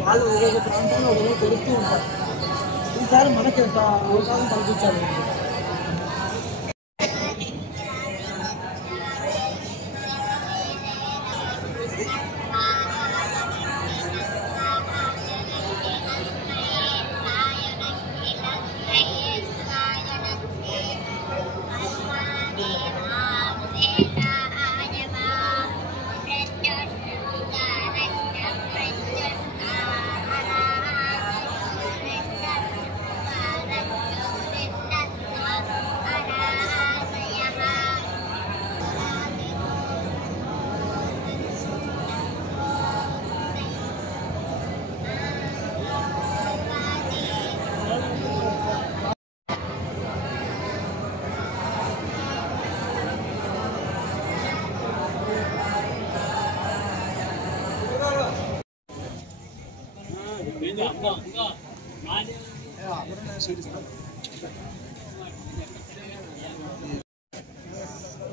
వాళ్ళు ఒక్కొక్క ప్రాంతంలో ఒక్కొక్క కొడుతూ ఉంటారు. ఈసారి మనకి అవకాశం కల్పించాలి.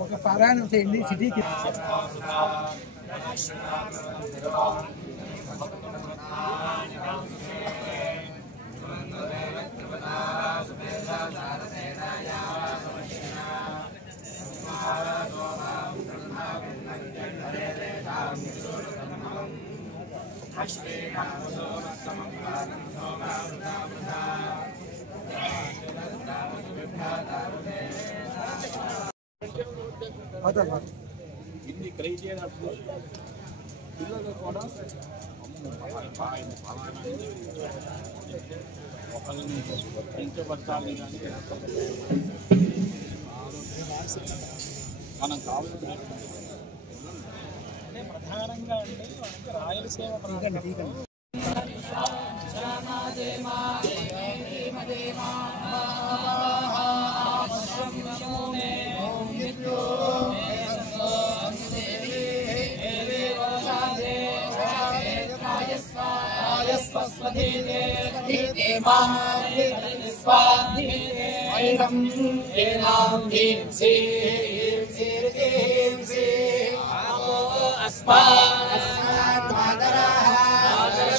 ఒక పారాయణం చేయండి సిటీకి. ఇన్ని క్రైటీరియా పిల్లలు కూడా ఒకరిని పెంచబట్టాలని కానీ మనం కావాల్సిన ప్రధానంగా అంటే రాయలసీమ ప్రాంతం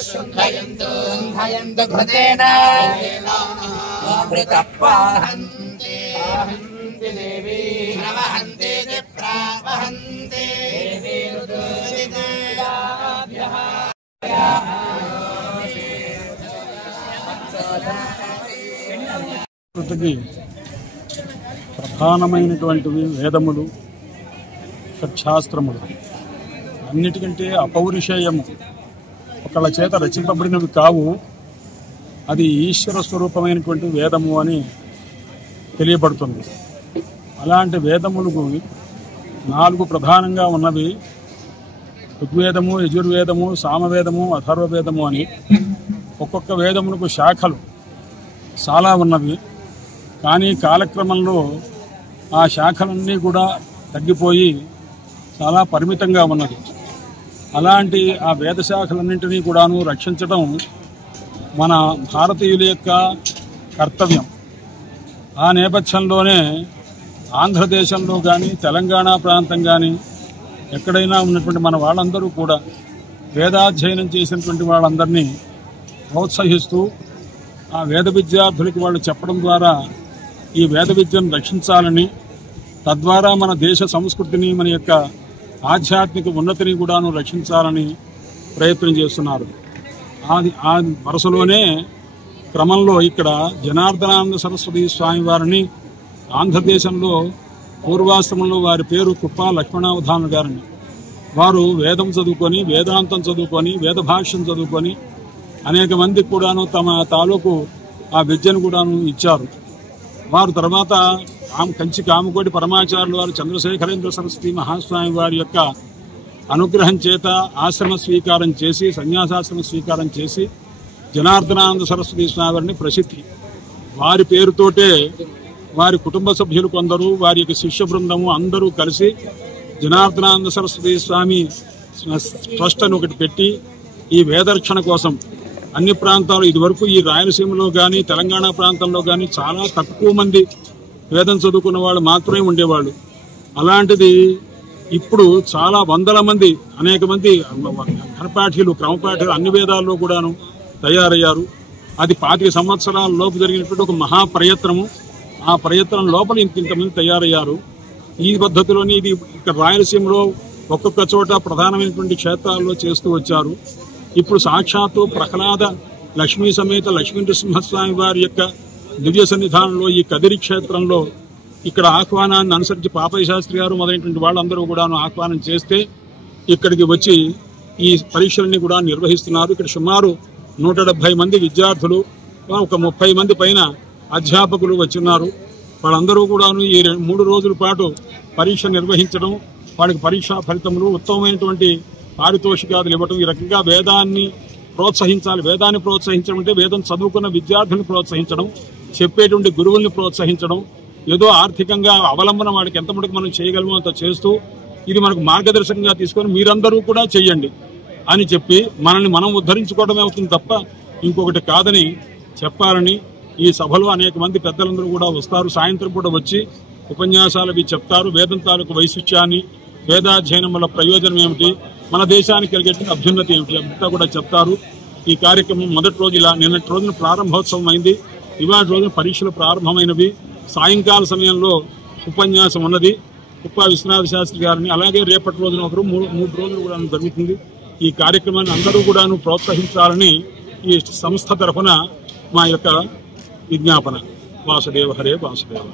శుంభయంతు ఘృతేన ఘృతప్వాహంతే దేవీ ప్రవహంతే ప్రావహంతే జాతికి ప్రధానమైనటువంటివి వేదములు, షట్శాస్త్రములు. అన్నిటికంటే అపౌరుషేయము, ఒకళ్ళ చేత రచింపబడినవి కావు, అది ఈశ్వర స్వరూపమైనటువంటి వేదము అని తెలియబడుతుంది. అలాంటి వేదములకు 4 ప్రధానంగా ఉన్నవి: ఋగ్వేదము, యజుర్వేదము, సామవేదము, అథర్వవేదము అని. ఒక్కొక్క వేదములకు శాఖలు చాలా ఉన్నవి. కానీ కాలక్రమంలో ఆ శాఖలన్నీ కూడా తగ్గిపోయి చాలా పరిమితంగా ఉన్నది. అలాంటి ఆ వేద శాఖలన్నింటినీ కూడాను రక్షించడం మన భారతీయుల యొక్క కర్తవ్యం. ఆ నేపథ్యంలోనే ఆంధ్రదేశంలో కానీ, తెలంగాణ ప్రాంతం కానీ, ఎక్కడైనా ఉన్నటువంటి మన వాళ్ళందరూ కూడా వేదాధ్యయనం చేసినటువంటి వాళ్ళందరినీ ప్రోత్సహిస్తూ ఆ వేద విద్యార్థులకి వాళ్ళు చెప్పడం ద్వారా ఈ వేద విద్యను రక్షించాలని, తద్వారా మన దేశ సంస్కృతిని, మన యొక్క ఆధ్యాత్మిక ఉన్నతిని కూడాను రక్షించాలని ప్రయత్నం చేస్తున్నారు. ఆ వరుసలోనే క్రమంలో ఇక్కడ జనార్దనానంద సరస్వతి స్వామి వారిని ఆంధ్రదేశంలో పూర్వాశ్రమంలో వారి పేరు కుప్ప లక్ష్మణావధాన గారిని. వారు వేదం చదువుకొని, వేదాంతం చదువుకొని, వేద భాష్యం చదువుకొని అనేక మందికి కూడాను తమ తాలూకు ఆ విద్యను కూడాను ఇచ్చారు. వారు తర్వాత కంచి కామకోటి పరమాచార్యులు వారు చంద్రశేఖరేంద్ర సరస్వతి మహాస్వామి వారి యొక్క అనుగ్రహం చేత ఆశ్రమ స్వీకారం చేసి, సన్యాసాశ్రమ స్వీకారం చేసి జనార్దనానంద సరస్వతి స్వామి వారిని ప్రసిద్ధి. వారి పేరుతోటే వారి కుటుంబ సభ్యులు కొందరు, వారి యొక్క శిష్య బృందము అందరూ కలిసి జనార్దనానంద సరస్వతి స్వామి ట్రస్ట్ అని ఒకటి పెట్టి ఈ వేదరక్షణ కోసం అన్ని ప్రాంతాలు, ఇదివరకు ఈ రాయలసీమలో కానీ, తెలంగాణ ప్రాంతంలో కానీ చాలా తక్కువ మంది వేదం చదువుకున్న వాళ్ళు మాత్రమే ఉండేవాళ్ళు. అలాంటిది ఇప్పుడు చాలా వందల మంది, అనేక మంది ఘనపాఠీలు, క్రమపాఠీలు అన్ని వేదాల్లో కూడాను తయారయ్యారు. అది 25 సంవత్సరాల లోపు జరిగినటువంటి ఒక మహాప్రయత్నము. ఆ ప్రయత్నం లోపల ఇంతమంది తయారయ్యారు. ఈ పద్ధతిలోని ఇది ఇక్కడ రాయలసీమలో ఒక్కొక్క చోట ప్రధానమైనటువంటి క్షేత్రాల్లో చేస్తూ వచ్చారు. ఇప్పుడు సాక్షాత్తు ప్రహ్లాద లక్ష్మీ సమేత లక్ష్మీ నృసింహస్వామి వారి యొక్క దివ్య సన్నిధానంలో ఈ కదిరి క్షేత్రంలో ఇక్కడ ఆహ్వానాన్ని అనుసరించి పాపయ్య శాస్త్రి గారు మొదలైనటువంటి వాళ్ళందరూ కూడా ఆహ్వానం చేస్తే ఇక్కడికి వచ్చి ఈ పరీక్షలన్నీ కూడా నిర్వహిస్తున్నారు. ఇక్కడ సుమారు 170 మంది విద్యార్థులు, ఒక 30 మంది పైన అధ్యాపకులు వచ్చిన్నారు. వాళ్ళందరూ కూడాను ఈ 3 రోజుల పాటు పరీక్ష నిర్వహించడం, వాళ్ళకి పరీక్షా ఫలితములు, ఉత్తమమైనటువంటి పారితోషికాదులు ఇవ్వడం, ఈ రకంగా వేదాన్ని ప్రోత్సహించాలి. వేదాన్ని ప్రోత్సహించడం అంటే వేదం చదువుకున్న విద్యార్థులను ప్రోత్సహించడం, చెప్పేటువంటి గురువుల్ని ప్రోత్సహించడం, ఏదో ఆర్థికంగా అవలంబన వాడికి ఎంత మటుకు మనం చేయగలమో అంత చేస్తూ ఇది మనకు మార్గదర్శకంగా తీసుకొని మీరందరూ కూడా చెయ్యండి అని చెప్పి మనల్ని మనం ఉద్ధరించుకోవడమే అవుతుంది తప్ప ఇంకొకటి కాదని చెప్పాలని ఈ సభలో అనేక మంది పెద్దలందరూ కూడా వస్తారు. సాయంత్రం కూడా వచ్చి ఉపన్యాసాలు అవి చెప్తారు. వేదం తాలూకు వైశిష్యాన్ని, వేదాధ్యయనం వల్ల ప్రయోజనం ఏమిటి, మన దేశానికి కలిగేటువంటి అభ్యున్నతి ఏమిటి అంతా కూడా చెప్తారు. ఈ కార్యక్రమం మొదటి రోజు ఇలా, నిన్నటి రోజున ప్రారంభోత్సవం అయింది. ఇవాళ రోజున పరీక్షలు ప్రారంభమైనవి. సాయంకాల సమయంలో ఉపన్యాసం ఉన్నది కుప్ప విశ్వనాథ శాస్త్రి గారిని. అలాగే రేపటి రోజున ఒకరు 3 రోజులు కూడా జరుగుతుంది. ఈ కార్యక్రమాన్ని అందరూ కూడాను ప్రోత్సహించాలని ఈ సంస్థ తరఫున మా యొక్క విజ్ఞాపన. వాసుదేవ హరే వాసుదేవ.